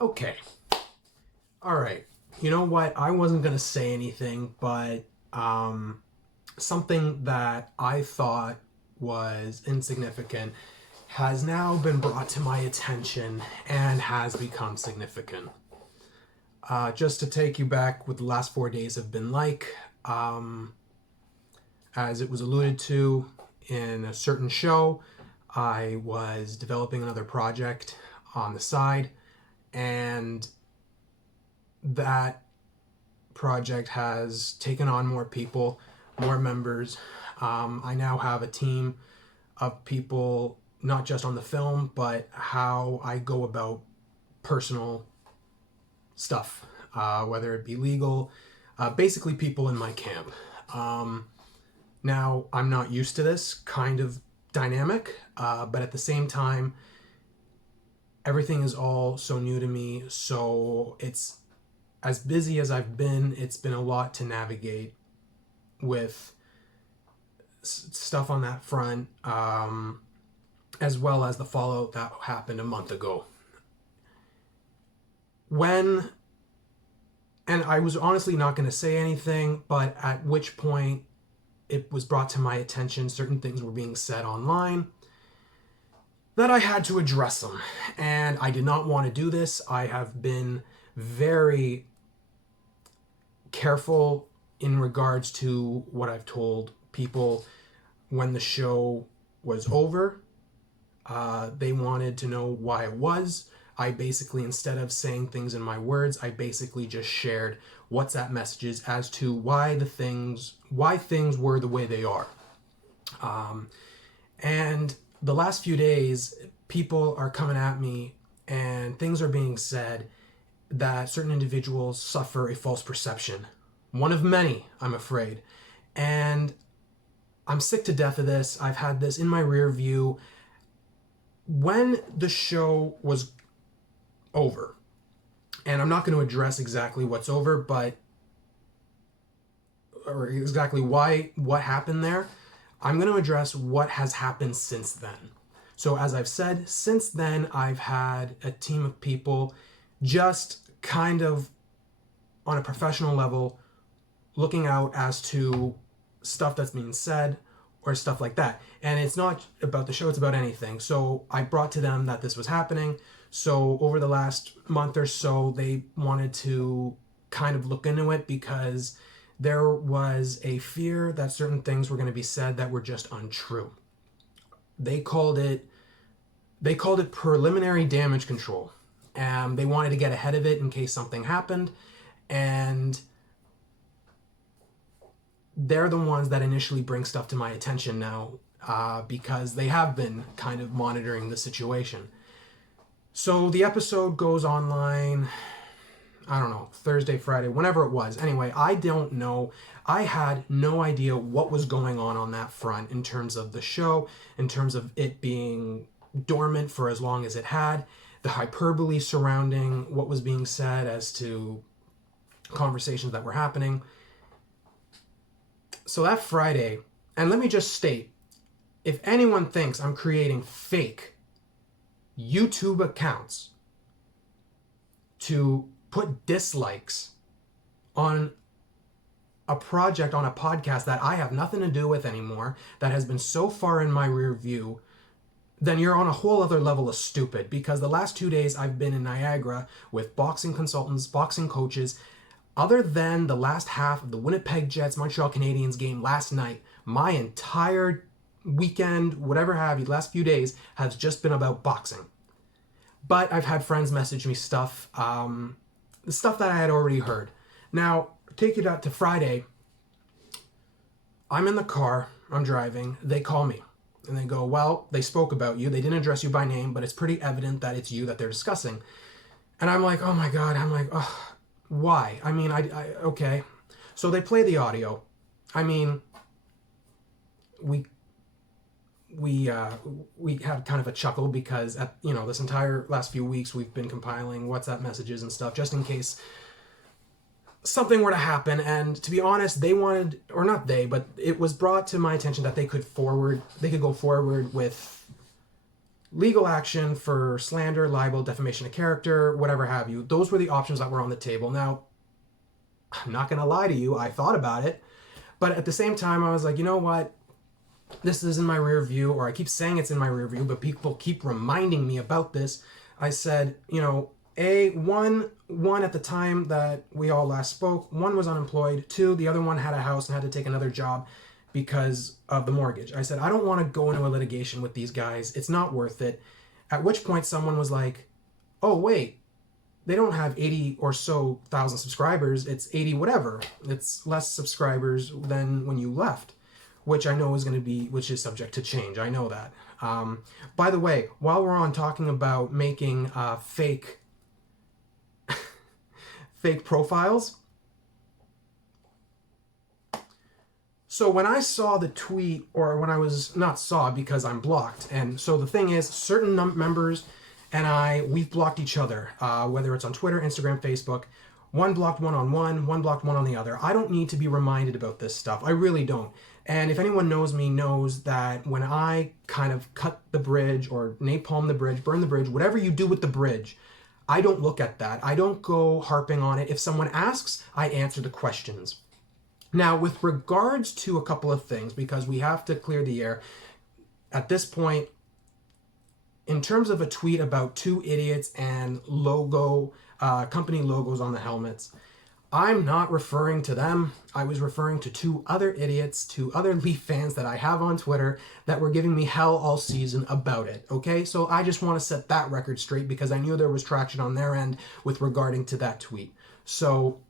Okay. All right. You know what? I wasn't going to say anything, but something that I thought was insignificant has now been brought to my attention and has become significant. Just to take you back what the last 4 days have been like, as it was alluded to in a certain show, I was developing another project on the side, and that project has taken on more people, more members. I now have a team of people, not just on the film, but how I go about personal stuff, whether it be legal, basically people in my camp. Now, I'm not used to this kind of dynamic, but at the same time, everything is all so new to me, so it's as busy as I've been, it's been a lot to navigate with stuff on that front, as well as the fallout that happened a month ago. And I was honestly not going to say anything, but at which point it was brought to my attention, certain things were being said online, that I had to address them. And I did not want to do this. I have been very careful in regards to what I've told people when the show was over. They wanted to know why it was. I basically, instead of saying things in my words, I basically just shared WhatsApp messages as to why things were the way they are. And the last few days, people are coming at me and things are being said that certain individuals suffer a false perception. One of many, I'm afraid. And I'm sick to death of this. I've had this in my rear view. When the show was over, and I'm not going to address exactly what's over, or exactly what happened there. I'm going to address what has happened since then. So as I've said, since then, I've had a team of people just kind of on a professional level looking out as to stuff that's being said or stuff like that. And it's not about the show, it's about anything. So I brought to them that this was happening. So over the last month or so, they wanted to kind of look into it because there was a fear that certain things were going to be said that were just untrue. They called it preliminary damage control. They wanted to get ahead of it in case something happened. And they're the ones that initially bring stuff to my attention now, because they have been kind of monitoring the situation. So the episode goes online, I don't know, Thursday, Friday, whenever it was. Anyway, I don't know. I had no idea what was going on that front in terms of the show, in terms of it being dormant for as long as it had, the hyperbole surrounding what was being said as to conversations that were happening. So that Friday, and let me just state, if anyone thinks I'm creating fake YouTube accounts to put dislikes on a project, on a podcast that I have nothing to do with anymore, that has been so far in my rear view, then you're on a whole other level of stupid. Because the last 2 days I've been in Niagara with boxing consultants, boxing coaches. Other than the last half of the Winnipeg Jets Montreal Canadiens game last night, my entire weekend, whatever have you, last few days has just been about boxing. But I've had friends message me stuff, the stuff that I had already heard. Now, take it out to Friday. I'm in the car, I'm driving, they call me. And they go, well, they spoke about you. They didn't address you by name, but it's pretty evident that it's you that they're discussing. And I'm like, oh my God. I'm like, oh, why? I mean, okay. So they play the audio. I mean, we had kind of a chuckle because this entire last few weeks we've been compiling WhatsApp messages and stuff just in case something were to happen. And to be honest, they wanted, or not they, but it was brought to my attention that they could go forward with legal action for slander, libel, defamation of character, whatever have you. Those were the options that were on the table. Now, I'm not going to lie to you, I thought about it, but at the same time, I was like, you know what? This is in my rear view, or I keep saying it's in my rear view, but people keep reminding me about this. I said, you know, one at the time that we all last spoke, one was unemployed. Two, the other one had a house and had to take another job because of the mortgage. I said, I don't want to go into a litigation with these guys. It's not worth it. At which point someone was like, oh, wait, they don't have 80 or so thousand subscribers. It's 80 whatever. It's less subscribers than when you left, which I know is going to be, which is subject to change. I know that. By the way, while we're on talking about making fake profiles, so when I saw the tweet, or when I was not saw because I'm blocked, and so the thing is, certain members and we've blocked each other, whether it's on Twitter, Instagram, Facebook. One blocked one on one blocked one on the other. I don't need to be reminded about this stuff. I really don't. And if anyone knows me, knows that when I kind of cut the bridge or napalm the bridge, burn the bridge, whatever you do with the bridge, I don't look at that. I don't go harping on it. If someone asks, I answer the questions. Now, with regards to a couple of things, because we have to clear the air, at this point, in terms of a tweet about two idiots and company logos on the helmets, I'm not referring to them. I was referring to two other idiots, two other Leaf fans that I have on Twitter that were giving me hell all season about it, okay? So I just want to set that record straight because I knew there was traction on their end with regarding to that tweet. So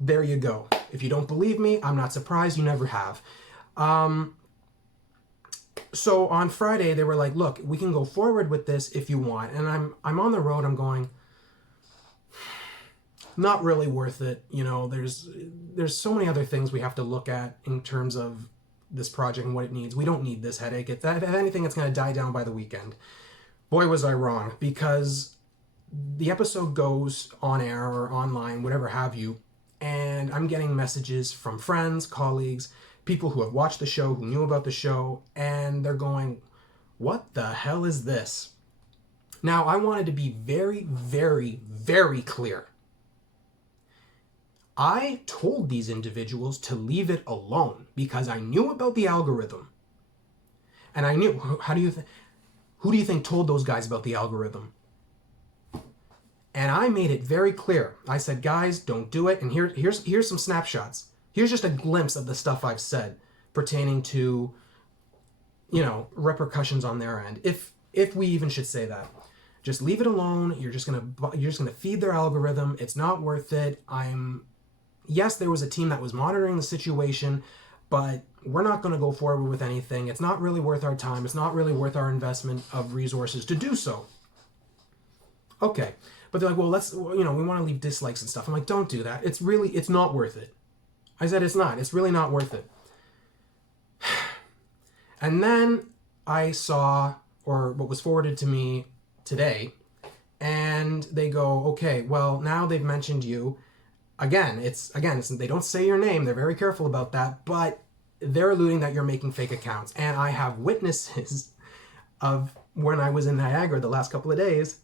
there you go. If you don't believe me, I'm not surprised. You never have. So on Friday, they were like, look, we can go forward with this if you want. And I'm on the road, I'm going, not really worth it. You know, there's so many other things we have to look at in terms of this project and what it needs. We don't need this headache. If anything, it's going to die down by the weekend. Boy, was I wrong, because the episode goes on air or online, whatever have you, and I'm getting messages from friends, colleagues, people who have watched the show, who knew about the show, and they're going, what the hell is this? Now, I wanted to be very, very, very clear. I told these individuals to leave it alone because I knew about the algorithm. And I knew, who do you think told those guys about the algorithm? And I made it very clear. I said, guys, don't do it. And here's some snapshots. Here's just a glimpse of the stuff I've said pertaining to, you know, repercussions on their end. If we even should say that. Just leave it alone. You're just gonna feed their algorithm. It's not worth it. Yes, there was a team that was monitoring the situation, but we're not going to go forward with anything. It's not really worth our time. It's not really worth our investment of resources to do so. Okay. But they're like, well, we want to leave dislikes and stuff. I'm like, don't do that. It's not worth it. I said, it's not. It's really not worth it. And then I saw, or what was forwarded to me today, and they go, okay, well, now they've mentioned you. Again, they don't say your name. They're very careful about that, but they're alluding that you're making fake accounts. And I have witnesses of when I was in Niagara the last couple of days.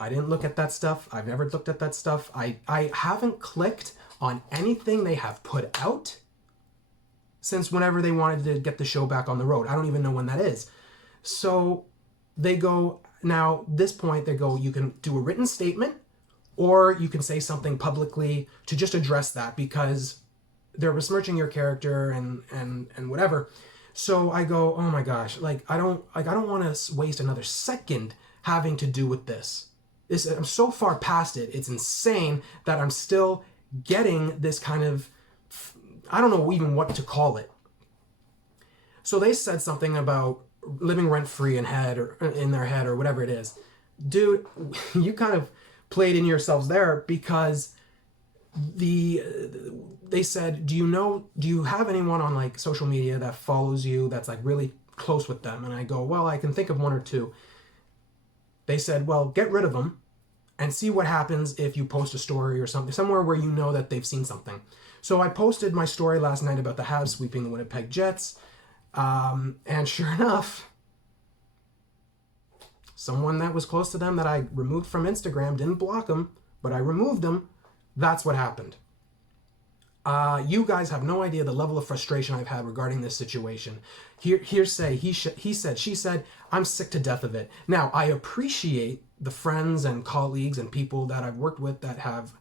I didn't look at that stuff. I've never looked at that stuff. I haven't clicked on anything they have put out since whenever they wanted to get the show back on the road. I don't even know when that is. So they go, now this point, they go, you can do a written statement, or you can say something publicly to just address that because they're besmirching your character and whatever. So I go, oh my gosh, I don't want to waste another second having to do with this. I'm so far past it. It's insane that I'm still getting this kind of, I don't know even what to call it. So they said something about living rent-free in their head or whatever it is. Dude, you kind of played in yourselves there because they said, do you have anyone on social media that follows you that's really close with them? And I go, well, I can think of one or two. They said, well, get rid of them and see what happens if you post a story or something, somewhere where you know that they've seen something. So I posted my story last night about the Habs sweeping the Winnipeg Jets. And sure enough, someone that was close to them that I removed from Instagram, didn't block them, but I removed them. That's what happened. You guys have no idea the level of frustration I've had regarding this situation. Hearsay, he said, she said, I'm sick to death of it. Now, I appreciate the friends and colleagues and people that I've worked with that have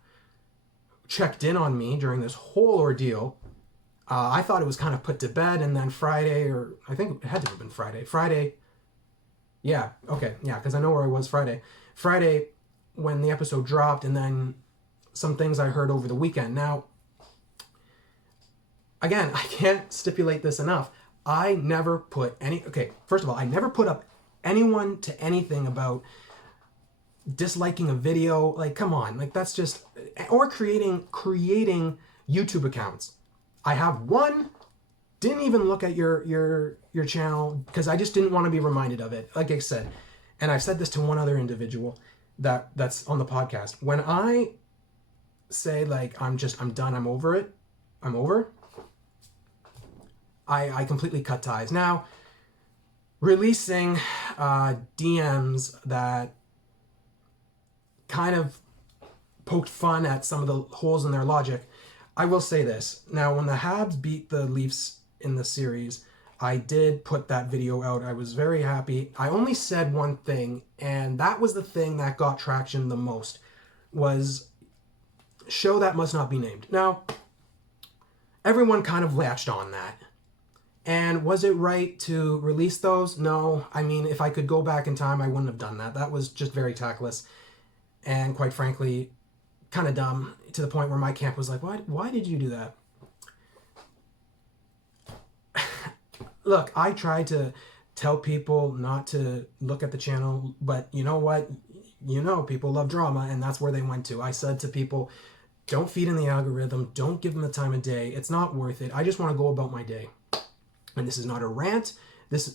checked in on me during this whole ordeal. I thought it was kind of put to bed, and then Friday, or I think it had to have been Friday, yeah, okay, yeah, because I know where I was Friday, when the episode dropped, and then some things I heard over the weekend. Now, again, I can't stipulate this enough. I never put first of all, I never put up anyone to anything about disliking a video. Like, come on, like that's just, or creating YouTube accounts. I have one, didn't even look at your channel because I just didn't want to be reminded of it. Like I said, and I've said this to one other individual that's on the podcast. When I say like I'm done, I'm over it, I completely cut ties. Now, releasing DMs that kind of poked fun at some of the holes in their logic. I will say this. Now, when the Habs beat the Leafs in the series, I did put that video out. I was very happy. I only said one thing, and that was the thing that got traction the most, was show that must not be named. Now, everyone kind of latched on that. And was it right to release those? No. I mean, if I could go back in time, I wouldn't have done that. That was just very tactless. And quite frankly, kind of dumb, to the point where my camp was like, why did you do that? Look, I tried to tell people not to look at the channel, but you know what? People love drama, and that's where they went to. I said to people, don't feed in the algorithm. Don't give them the time of day. It's not worth it. I just want to go about my day. And this is not a rant.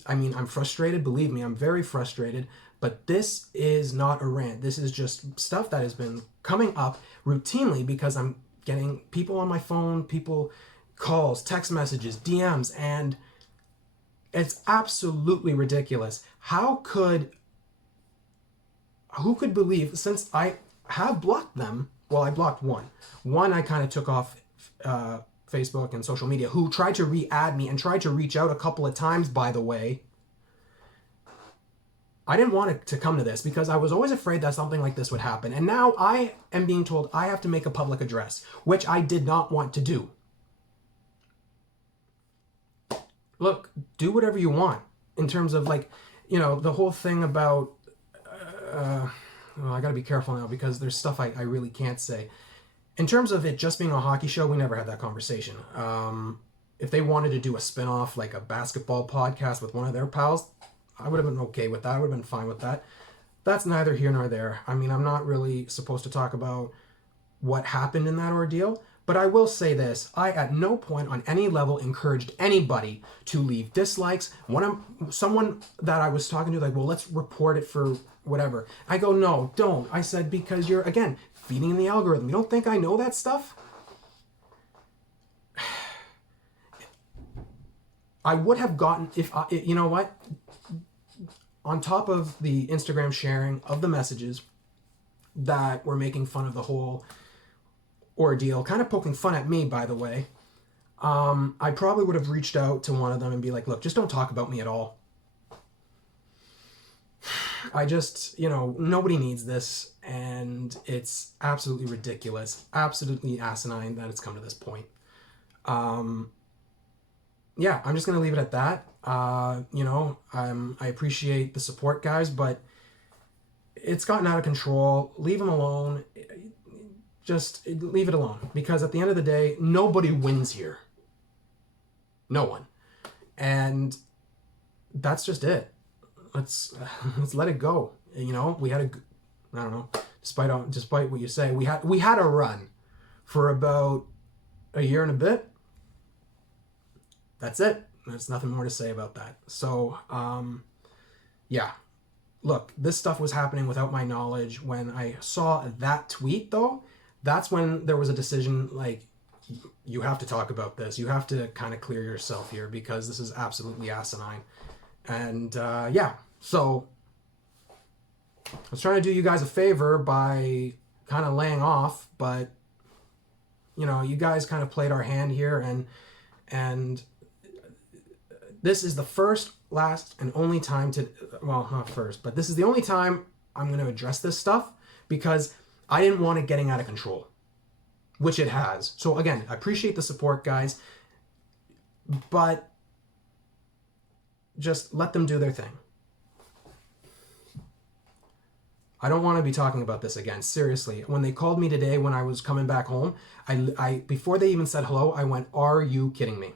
I'm frustrated. Believe me, I'm very frustrated. But this is not a rant. This is just stuff that has been coming up routinely because I'm getting people on my phone, people calls, text messages, DMs, and it's absolutely ridiculous. Who could believe, since I have blocked them, well, I blocked one. One I kind of took off Facebook and social media, who tried to re-add me and tried to reach out a couple of times, by the way. I didn't want it to come to this because I was always afraid that something like this would happen. And now I am being told I have to make a public address, which I did not want to do. Look, do whatever you want in terms of the whole thing about, I got to be careful now because there's stuff I really can't say. In terms of it just being a hockey show, we never had that conversation. If they wanted to do a spin-off, like a basketball podcast with one of their pals, I would have been okay with that. I would have been fine with that. That's neither here nor there. I mean, I'm not really supposed to talk about what happened in that ordeal, but I will say this. I, at no point on any level, encouraged anybody to leave dislikes. Someone that I was talking to, like, well, let's report it for whatever. I go, no, don't. I said, because you're, again, feeding in the algorithm. You don't think I know that stuff? I would have gotten, you know what? On top of the Instagram sharing of the messages that were making fun of the whole ordeal, kind of poking fun at me, by the way, I probably would have reached out to one of them and be like, look, just don't talk about me at all. I just, nobody needs this, and it's absolutely ridiculous, absolutely asinine that it's come to this point. Yeah, I'm just going to leave it at that. I appreciate the support, guys, but it's gotten out of control. Leave them alone. Just leave it alone, because at the end of the day, nobody wins here. No one. And that's just it. Let's let it go. We had I don't know, despite what you say, we had a run for about a year and a bit. That's it. There's nothing more to say about that. So, yeah. Look, this stuff was happening without my knowledge. When I saw that tweet, though, that's when there was a decision, like, you have to talk about this. You have to kind of clear yourself here, because this is absolutely asinine. And, yeah. So, was trying to do you guys a favor by kind of laying off, but you know, you guys kind of played our hand here, and this is the first, last, and only time to, well, not first, but this is the only time I'm going to address this stuff, because I didn't want it getting out of control, which it has. So again, I appreciate the support, guys, but just let them do their thing. I don't want to be talking about this again. Seriously, when they called me today when I was coming back home, I before they even said hello, I went, "Are you kidding me?"